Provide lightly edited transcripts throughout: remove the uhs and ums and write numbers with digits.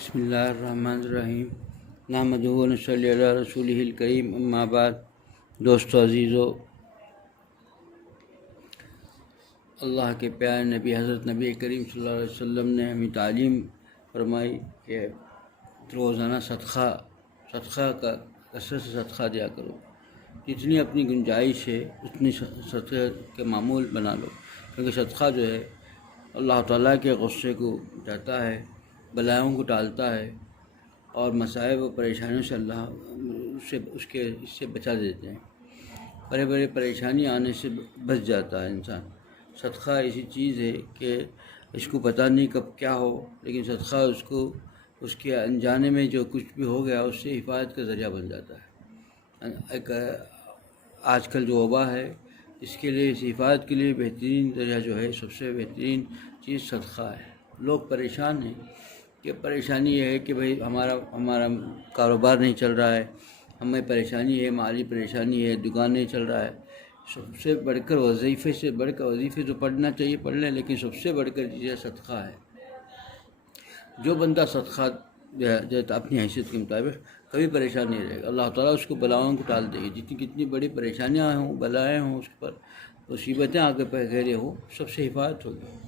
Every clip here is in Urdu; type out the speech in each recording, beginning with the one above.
بسم اللہ الرحمن الرحیم نحمدہ و نصلی علی رسولہ الکریم اما بعد۔ دوستو عزیزو، اللہ کے پیارے نبی حضرت نبی کریم صلی اللہ علیہ وسلم نے ہمیں تعلیم فرمائی کہ روزانہ صدقہ کا کثرت سے صدقہ دیا کرو، جتنی اپنی گنجائش ہے اتنی صدقہ کے معمول بنا لو، کیونکہ صدقہ جو ہے اللہ تعالیٰ کے غصے کو جاتا ہے، بلائیوں کو ٹالتا ہے، اور مصائب و پریشانیوں سے اللہ اس سے بچا دیتے ہیں۔ بڑے بڑے پریشانی آنے سے بچ جاتا ہے انسان۔ صدقہ ایسی چیز ہے کہ اس کو پتہ نہیں کب کیا ہو، لیکن صدقہ اس کے انجانے میں جو کچھ بھی ہو گیا اس سے حفاظت کا ذریعہ بن جاتا ہے۔ ایک آج کل جو وبا ہے، اس کے لیے، اس حفاظت کے لیے بہترین ذریعہ جو ہے، سب سے بہترین چیز صدقہ ہے۔ لوگ پریشان ہیں کہ پریشانی یہ ہے کہ بھئی ہمارا کاروبار نہیں چل رہا ہے، ہمیں پریشانی ہے، مالی پریشانی ہے، دکان نہیں چل رہا ہے۔ سب سے بڑھ کر وظیفے تو پڑھنا چاہیے، پڑھ لیں، لیکن سب سے بڑھ کر چیز صدقہ ہے۔ جو بندہ صدقہ دیتا اپنی حیثیت کے مطابق، کبھی پریشان نہیں رہے گا، اللہ تعالیٰ اس کو بلاؤں کو ٹال دے گی۔ کتنی بڑی پریشانیاں ہوں، بلائیں ہوں، اس پر مصیبتیں آ کے گھیرے ہوں، سب سے حفاظت ہوگی۔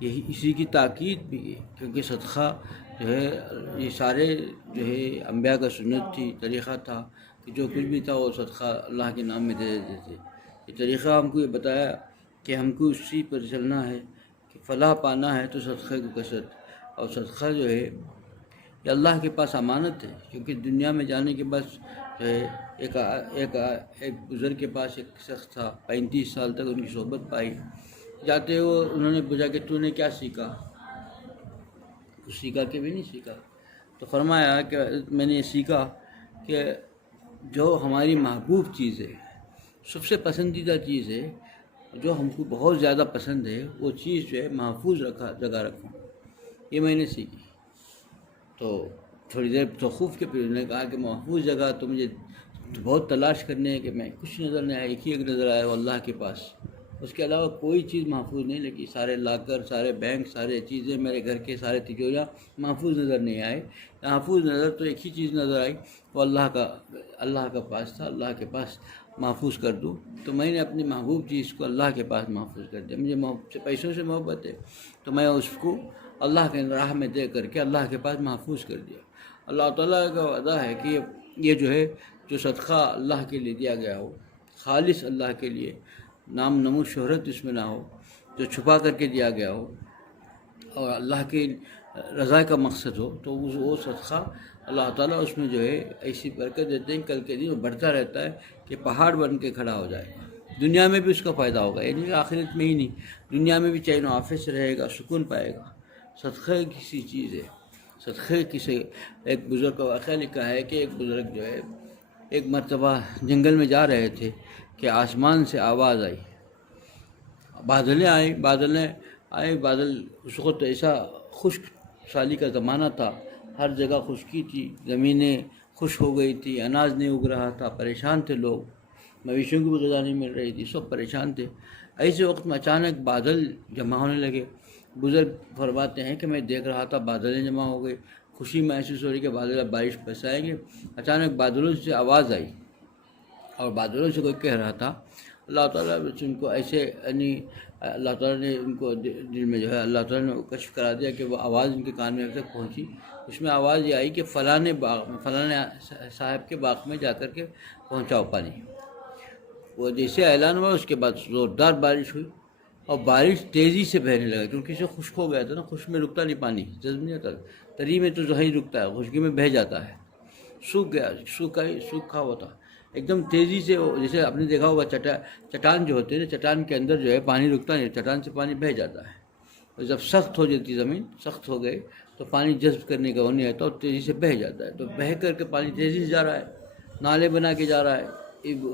یہی اسی کی تاکید بھی ہے، کیونکہ صدقہ جو ہے، یہ سارے جو ہے انبیاء کا سنت تھی، طریقہ تھا کہ جو کچھ بھی تھا وہ صدقہ اللہ کے نام میں دے دیتے تھے۔ یہ طریقہ ہم کو یہ بتایا کہ ہم کو اسی پر چلنا ہے کہ فلاح پانا ہے تو صدقہ کو کثرت، اور صدقہ جو ہے یہ اللہ کے پاس امانت ہے، کیونکہ دنیا میں جانے کے بعد جو ہے ایک بزرگ کے پاس ایک شخص تھا، 35 سال تک ان کی صحبت پائی۔ جاتے وہ انہوں نے پوچھا کہ تو نے کیا سیکھا؟ کچھ سیکھا کہ بھی نہیں سیکھا؟ تو فرمایا کہ میں نے یہ سیکھا کہ جو ہماری محبوب چیز ہے، سب سے پسندیدہ چیز ہے، جو ہم کو بہت زیادہ پسند ہے، وہ چیز جو ہے محفوظ جگہ رکھوں، یہ میں نے سیکھی۔ تو تھوڑی دیر توقف کے پھر انہوں نے کہا کہ محفوظ جگہ تو مجھے بہت تلاش کرنے ہے کہ میں کچھ نظر نہیں آیا، ایک نظر آیا وہ اللہ کے پاس، اس کے علاوہ کوئی چیز محفوظ نہیں لگی۔ سارے لاکر، سارے بینک، سارے چیزیں، میرے گھر کے سارے تجوریاں محفوظ نظر نہیں آئے۔ محفوظ نظر تو ایک ہی چیز نظر آئی، وہ اللہ کا پاس تھا، اللہ کے پاس محفوظ کر دوں۔ تو میں نے اپنی محبوب چیز کو اللہ کے پاس محفوظ کر دیا۔ مجھے پیسوں سے محبت ہے تو میں اس کو اللہ کے راہ میں دے کر کے اللہ کے پاس محفوظ کر دیا۔ اللہ تعالیٰ کا وعدہ ہے کہ یہ جو ہے، جو صدقہ اللہ کے لیے دیا گیا ہو، خالص اللہ کے لیے، نام نمود شہرت اس میں نہ ہو، جو چھپا کر کے دیا گیا ہو اور اللہ کی رضا کا مقصد ہو، تو وہ صدقہ اللہ تعالیٰ اس میں جو ہے ایسی برکت دیتے ہیں، کل کے دن وہ بڑھتا رہتا ہے کہ پہاڑ بن کے کھڑا ہو جائے گا۔ دنیا میں بھی اس کا فائدہ ہوگا، یعنی آخرت میں ہی نہیں، دنیا میں بھی چین و عافیت سے رہے گا، سکون پائے گا۔ صدقہ کسی چیز ہے، صدقہ کسی، ایک بزرگ کا واقعہ لکھا ہے کہ ایک بزرگ جو ہے ایک مرتبہ جنگل میں جا رہے تھے کہ آسمان سے آواز آئی، بادلیں آئے، بادل اس وقت ایسا خشک سالی کا زمانہ تھا، ہر جگہ خشکی تھی، زمینیں خشک ہو گئی تھی، اناج نہیں اگ رہا تھا، پریشان تھے لوگ، مویشیوں کی بھی غذا نہیں مل رہی تھی، سب پریشان تھے۔ ایسے وقت میں اچانک بادل جمع ہونے لگے۔ بزرگ فرماتے ہیں کہ میں دیکھ رہا تھا بادلیں جمع ہو گئی، خوشی محسوس ہو رہی کہ بادل اب بارش برسائیں گے۔ اچانک بادلوں سے آواز آئی، اور بادلوں سے کوئی کہہ رہا تھا، اللہ تعالیٰ نے ان کو ایسے، یعنی اللہ تعالیٰ نے ان کو دل میں جو ہے اللہ تعالیٰ نے کشف کرا دیا کہ وہ آواز ان کے کان میں اب تک پہنچی۔ اس میں آواز یہ آئی کہ فلاں صاحب کے باغ میں جا کر کے پہنچاؤ پانی۔ وہ جیسے اعلان ہوا، اس کے بعد زوردار بارش ہوئی، اور بارش تیزی سے بہنے لگا، کیونکہ اسے خشک ہو گیا تھا نا، خشک میں رکتا نہیں پانی، جذب نہیں ہوتا، تری میں تو ہی رکتا ہے، خشکی میں بہہ جاتا ہے۔ سوکھ گیا، سوکھا ہوا تھا، ایک دم تیزی سے، جیسے آپ نے دیکھا ہوگا چٹان جو ہوتے ہیں، چٹان کے اندر جو ہے پانی رکتا نہیں، چٹان سے پانی بہہ جاتا ہے، اور جب سخت ہو جاتی زمین، سخت ہو گئے تو پانی جذب کرنے کا وہ نہیں آتا، اور تیزی سے بہہ جاتا ہے۔ تو بہہ کر کے پانی تیزی سے جا رہا ہے، نالے بنا کے جا رہا ہے۔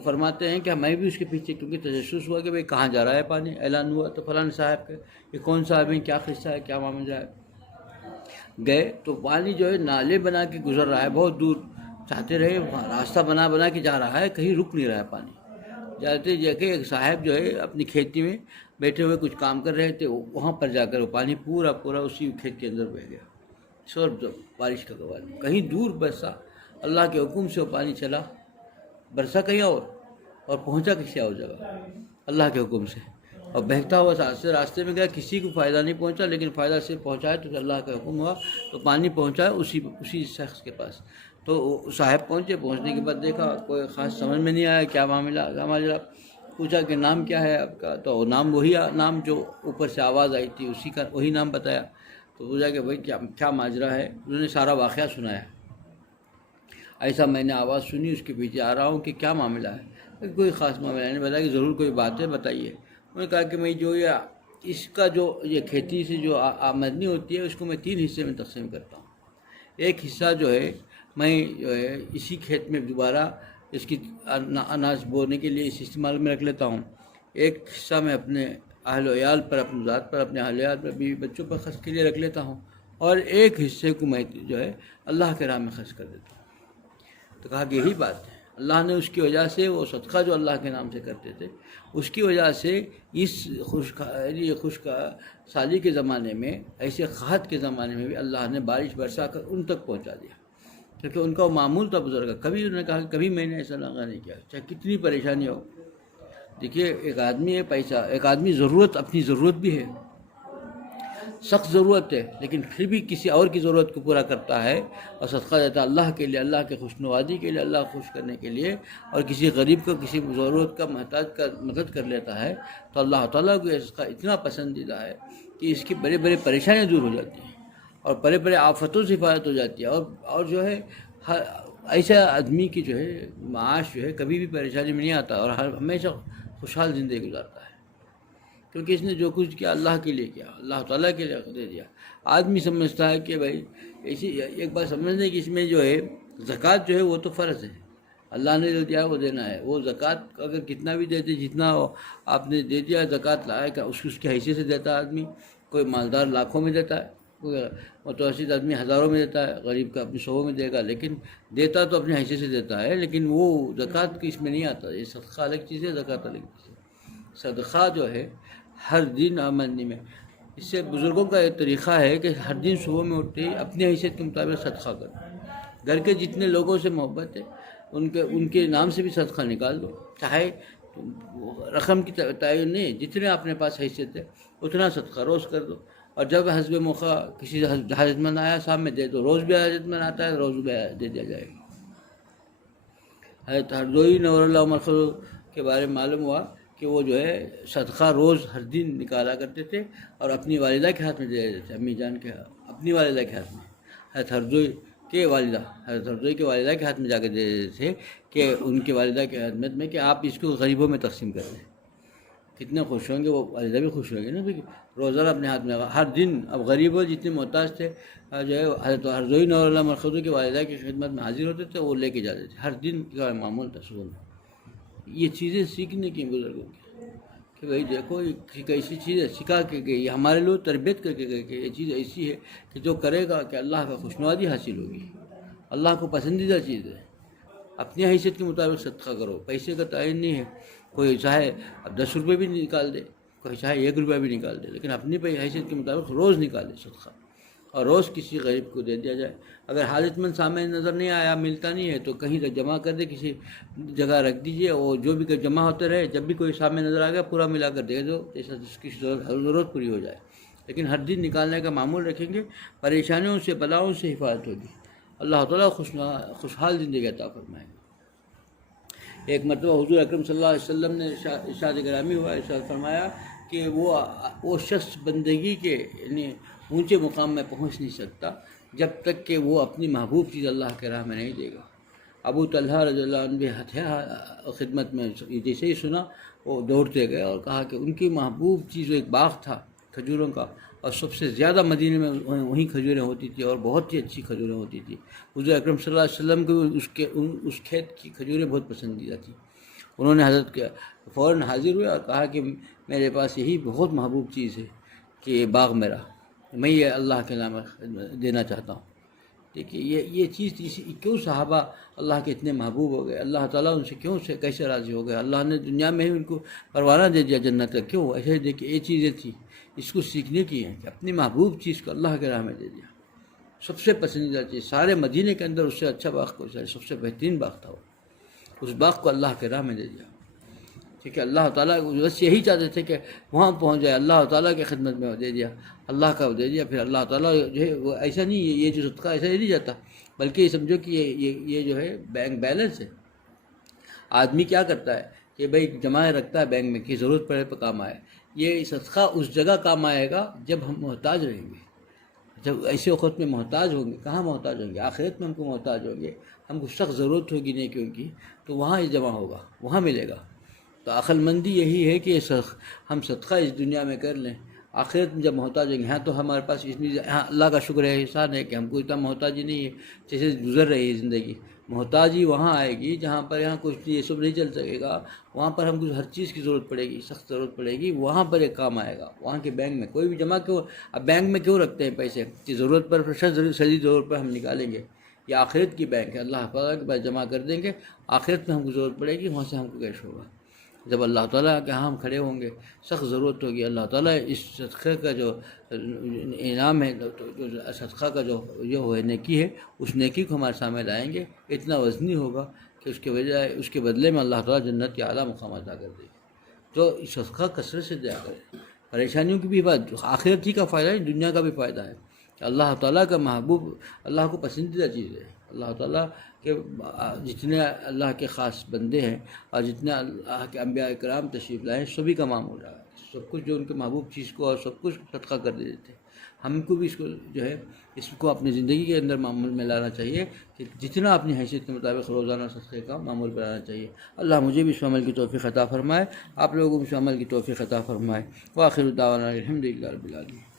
فرماتے ہیں کہ میں بھی اس کے پیچھے، کیونکہ تجسس ہوا کہ بھئی کہاں جا رہا ہے پانی، اعلان ہوا تو فلاں صاحب کا، یہ کون صاحب ہیں، کیا قصہ ہے، کیا معاملہ ہے۔ گئے تو پانی جو ہے نالے بنا کے گزر رہا ہے، بہت دور چاہتے رہے، راستہ بنا کے جا رہا ہے، کہیں رک نہیں رہا ہے پانی۔ جاتے کہ ایک صاحب جو ہے اپنی کھیتی میں بیٹھے ہوئے کچھ کام کر رہے تھے، وہاں پر جا کر وہ پانی پورا اسی کھیت کے اندر بہہ گیا، صرف بارش کا گواہ، کہیں دور برسا، اللہ کے حکم سے وہ پانی چلا، برسا کہیں اور پہنچا کسی اور جگہ اللہ کے حکم سے، اور بہتا ہوا راستے میں گیا، کسی کو فائدہ نہیں پہنچا، لیکن فائدہ صرف پہنچایا تو اللہ کا حکم ہوا تو پانی پہنچایا اسی شخص کے پاس۔ تو صاحب پہنچنے کے بعد دیکھا کوئی خاص سمجھ میں نہیں آیا کیا معاملہ، کیا ماجرا، پوچھا کہ نام کیا ہے آپ کا، تو نام وہی نام جو اوپر سے آواز آئی تھی اسی کا وہی نام بتایا۔ تو پوچھا کہ بھائی کیا ماجرا ہے، انہوں نے سارا واقعہ سنایا، ایسا میں نے آواز سنی، اس کے پیچھے آ رہا ہوں کہ کیا معاملہ ہے، کوئی خاص معاملہ نہیں، بتایا کہ ضرور کوئی بات ہے بتائیے۔ انہوں نے کہا کہ میں اس کا جو یہ کھیتی سے جو آمدنی ہوتی ہے اس کو میں 3 حصے میں تقسیم کرتا ہوں۔ ایک حصہ جو ہے میں اسی کھیت میں دوبارہ اس کی اناج بونے کے لیے اس استعمال میں رکھ لیتا ہوں، ایک حصہ میں اپنے اہل و عیال پر، اپنے ذات پر، اپنے اہل و عیال پر، بیوی بچوں پر خرچ کے لیے رکھ لیتا ہوں، اور ایک حصے کو میں جو ہے اللہ کے راہ میں خرچ کر دیتا ہوں۔ تو کہا کہ یہی بات ہے، اللہ نے اس کی وجہ سے وہ صدقہ جو اللہ کے نام سے کرتے تھے اس کی وجہ سے اس خشک سالی کے زمانے میں، ایسے قحط کے زمانے میں بھی اللہ نے بارش برسا کر ان تک پہنچا دیا، کیونکہ ان کا وہ معمول تھا بزرگ، کبھی انہوں نے کہا کہ کبھی میں نے ایسا لگا نہیں کیا، چاہے کتنی پریشانی ہو۔ دیکھیے ایک آدمی ہے پیسہ، ایک آدمی اپنی ضرورت بھی ہے، سخت ضرورت ہے، لیکن پھر بھی کسی اور کی ضرورت کو پورا کرتا ہے اور صدقہ دیتا ہے اللہ کے لیے، اللہ کے خوشنوادی کے لیے، اللہ خوش کرنے کے لیے، اور کسی غریب کو، کسی ضرورت کا محتاج کا مدد کر لیتا ہے، تو اللہ تعالیٰ کو اس کا اتنا پسندیدہ ہے کہ اس کی بڑے بڑے پریشانیاں دور ہو جاتی ہیں اور بڑے بڑے آفتوں سے حفاظت ہو جاتی ہے، اور جو ہے ایسا آدمی کی جو ہے معاش جو ہے کبھی بھی پریشانی میں نہیں آتا اور ہمیشہ خوشحال زندگی گزارتا ہے، کیونکہ اس نے جو کچھ کیا اللہ کے لیے کیا، اللہ تعالیٰ کے لیے دے دیا۔ آدمی سمجھتا ہے کہ بھائی ایک بات سمجھنے کی، اس میں جو ہے زکوٰۃ جو ہے وہ تو فرض ہے، اللہ نے جو دیا وہ دینا ہے، وہ زکوٰۃ اگر کتنا بھی دیتے، جتنا آپ نے دے دیا زکوٰۃ لائے کا اس کی حیثیت سے دیتا ہے آدمی، کوئی مالدار لاکھوں میں دیتا ہے، کوئی متوسط آدمی ہزاروں میں دیتا ہے، غریب کا اپنی 100 میں دے گا، لیکن دیتا تو اپنی حیثیت سے دیتا ہے، لیکن وہ زکوٰۃ کی اس میں نہیں آتا، یہ صدقہ الگ چیز ہے، زکوٰۃ الگ چیز ہے۔ صدقہ جو ہے ہر دن آمدنی میں، اس سے بزرگوں کا ایک طریقہ ہے کہ ہر دن صبح میں اٹھتے ہی اپنی حیثیت کے مطابق صدقہ کرو، گھر کے جتنے لوگوں سے محبت ہے ان کے نام سے بھی صدقہ نکال دو، چاہے رقم کی تعین نہیں، جتنے اپنے پاس حیثیت ہے اتنا صدقہ روز کر دو، اور جب حسب موقع کسی حاجت مند آیا صاحب میں دے دو، روز بھی حاجت مند آتا ہے روز بھی دے دیا جائے گا۔ حضرت حرزوئی نور اللہ مرخو کے بارے میں معلوم ہوا کہ وہ جو ہے صدقہ روز ہر دن نکالا کرتے تھے اور اپنی والدہ کے ہاتھ میں دے دیتے تھے، امی جان کے اپنی والدہ کے ہاتھ میں، حضرت حرزوئی کے والدہ کے ہاتھ میں جا کے دے دیتے تھے کہ ان کی والدہ کے خدمت میں کہ آپ اس کو غریبوں میں تقسیم کر دیں، کتنے خوش ہوں گے، وہ والدہ بھی خوش ہوں گے نا، روزانہ اپنے ہاتھ میں ہر دن، اب غریبوں جتنے محتاج تھے جو ہے حضرت حرزوئی نور اللہ مرخو کی والدہ کی خدمت میں حاضر ہوتے تھے، وہ لے کے جاتے تھے، ہر دن کا معمول تھا صبح میں۔ یہ چیزیں سیکھنے کی بزرگوں کی کہ بھائی دیکھو ایک ایسی چیز ہے سکھا کے گئی، ہمارے لوگ تربیت کر کے گئے کہ یہ چیز ایسی ہے کہ جو کرے گا کہ اللہ کا خوشنودی حاصل ہوگی، اللہ کو پسندیدہ چیز ہے، اپنی حیثیت کے مطابق صدقہ کرو، پیسے کا تعین نہیں ہے، کوئی چاہے 10 روپے بھی نکال دے، کوئی چاہے 1 روپیہ بھی نکال دے، لیکن اپنی حیثیت کے مطابق روز نکالے صدقہ، اور روز کسی غریب کو دے دیا جائے۔ اگر حاجت مند سامنے نظر نہیں آیا، ملتا نہیں ہے، تو کہیں تک جمع کر دے، کسی جگہ رکھ دیجئے، اور جو بھی جمع ہوتے رہے، جب بھی کوئی سامنے نظر آ گیا پورا ملا کر دے دو، جیسا جس کی ضرورت پوری ہو جائے، لیکن ہر دن نکالنے کا معمول رکھیں گے، پریشانیوں سے بلاؤں سے حفاظت ہوگی، اللہ تعالیٰ خوشحال زندگی عطا فرمائے گا۔ ایک مرتبہ حضور اکرم صلی اللہ علیہ وسلم نے ارشاد گرامی ہوا، ارشاد فرمایا کہ وہ شخص بندگی کے یعنی اونچے مقام میں پہنچ نہیں سکتا جب تک کہ وہ اپنی محبوب چیز اللہ کے راہ میں نہیں دے گا۔ ابو طلحہ رضی اللہ عنہ خدمت میں جیسے ہی سنا وہ دوڑتے گئے اور کہا کہ ان کی محبوب چیز ایک باغ تھا کھجوروں کا، اور سب سے زیادہ مدینے میں وہیں کھجوریں ہوتی تھی اور بہت ہی اچھی کھجوریں ہوتی تھی۔ حضور اکرم صلی اللہ علیہ وسلم کو اس کھیت کی کھجوریں بہت پسندیدہ تھیں۔ انہوں نے حضرت کے فوراً حاضر ہوئے اور کہا کہ میرے پاس یہی بہت محبوب چیز ہے کہ یہ باغ میرا، میں یہ اللہ کے نام دینا چاہتا ہوں۔ دیکھیے یہ چیز کیوں صحابہ اللہ کے اتنے محبوب ہو گئے، اللہ تعالیٰ ان سے کیسے راضی ہو گئے، اللہ نے دنیا میں ہی ان کو پروانہ دے دیا جنت کا، کیوں ایسے؟ دیکھیے یہ چیزیں تھیں، اس کو سیکھنے کی ہیں کہ اپنی محبوب چیز کو اللہ کے راہ میں دے دیا۔ سب سے پسندیدہ چیز سارے مدینے کے اندر اس سے اچھا باغ کوئی سا سب سے بہترین باغ تھا وہ. اس باغ کو اللہ کے راہ میں دے دیا. ٹھیک ہے, اللہ تعالیٰ بس یہی چاہتے تھے کہ وہاں پہنچ جائے, اللہ تعالیٰ کی خدمت میں دے دیا, اللہ کا دے دیا. پھر اللہ تعالیٰ جو ہے وہ ایسا نہیں, یہ جو صدقہ ایسا نہیں جاتا, بلکہ یہ سمجھو کہ یہ جو ہے بینک بیلنس ہے. آدمی کیا کرتا ہے کہ بھائی جمع رکھتا ہے بینک میں کہ ضرورت پڑے پہ کام آئے. یہ صدقہ اس جگہ کام آئے گا جب ہم محتاج رہیں گے. جب ایسے وقت میں محتاج ہوں گے, کہاں محتاج ہوں گے, آخرت میں ہم کو محتاج ہوں گے, ہم کو سخت ضرورت ہوگی نیکیوں کی, تو وہاں یہ جمع ہوگا, وہاں ملے گا. تو عقل مندی یہی ہے کہ ہم صدقہ اس دنیا میں کر لیں, آخرت میں جب محتاج ہوں گے. ہاں تو ہمارے پاس اتنی, ہاں اللہ کا شکر ہے, احسان ہے کہ ہم کو اتنا محتاجی نہیں ہے جیسے گزر رہی ہے زندگی. محتاجی وہاں آئے گی جہاں پر یہاں کچھ یہ سب نہیں چل سکے گا, وہاں پر ہم کو ہر چیز کی ضرورت پڑے گی, سخت ضرورت پڑے گی, وہاں پر ایک کام آئے گا. وہاں کے بینک میں کوئی بھی جمع کیوں, اب بینک میں کیوں رکھتے ہیں پیسے کہ ضرورت پر شدید ضرورت پر ہم نکالیں گے. یہ آخرت کی بینک ہے, اللہ تعالیٰ کے پاس جمع کر دیں گے, آخرت میں ہم کو ضرورت پڑے گی, وہاں سے ہم کو کیش ہوگا. جب اللہ تعالیٰ کے ہاں ہم کھڑے ہوں گے, سخت ضرورت ہوگی, اللہ تعالیٰ اس صدقے کا جو انعام ہے, صدقہ کا جو ہے نیکی ہے, اس نیکی کو ہمارے سامنے لائیں گے. اتنا وزنی ہوگا کہ اس کے بدلے میں اللہ تعالیٰ جنت کے اعلیٰ مقام عطا کر دے گی. تو صدقہ کثرت سے دیا کرے. پریشانیوں کی بھی بات, آخرت ہی کا فائدہ ہے, دنیا کا بھی فائدہ ہے. اللہ تعالیٰ کا محبوب, اللہ کو پسندیدہ چیز ہے. اللہ تعالیٰ کہ جتنے اللہ کے خاص بندے ہیں اور جتنے اللہ کے انبیاء کرام تشریف لائے, سبھی کا معمول ہے. سب کچھ جو ان کے محبوب چیز کو اور سب کچھ صدقہ کر دیتے ہیں. ہم کو بھی اس کو جو ہے اس کو اپنی زندگی کے اندر معمول میں لانا چاہیے کہ جتنا اپنی حیثیت کے مطابق روزانہ صدقے کا معمول بنانا چاہیے. اللہ مجھے بھی اس عمل کی توفیق عطا فرمائے, آپ لوگوں کو اس عمل کی توفیق عطا فرمائے. وآخر دعوانا الحمدللہ رب العالمین.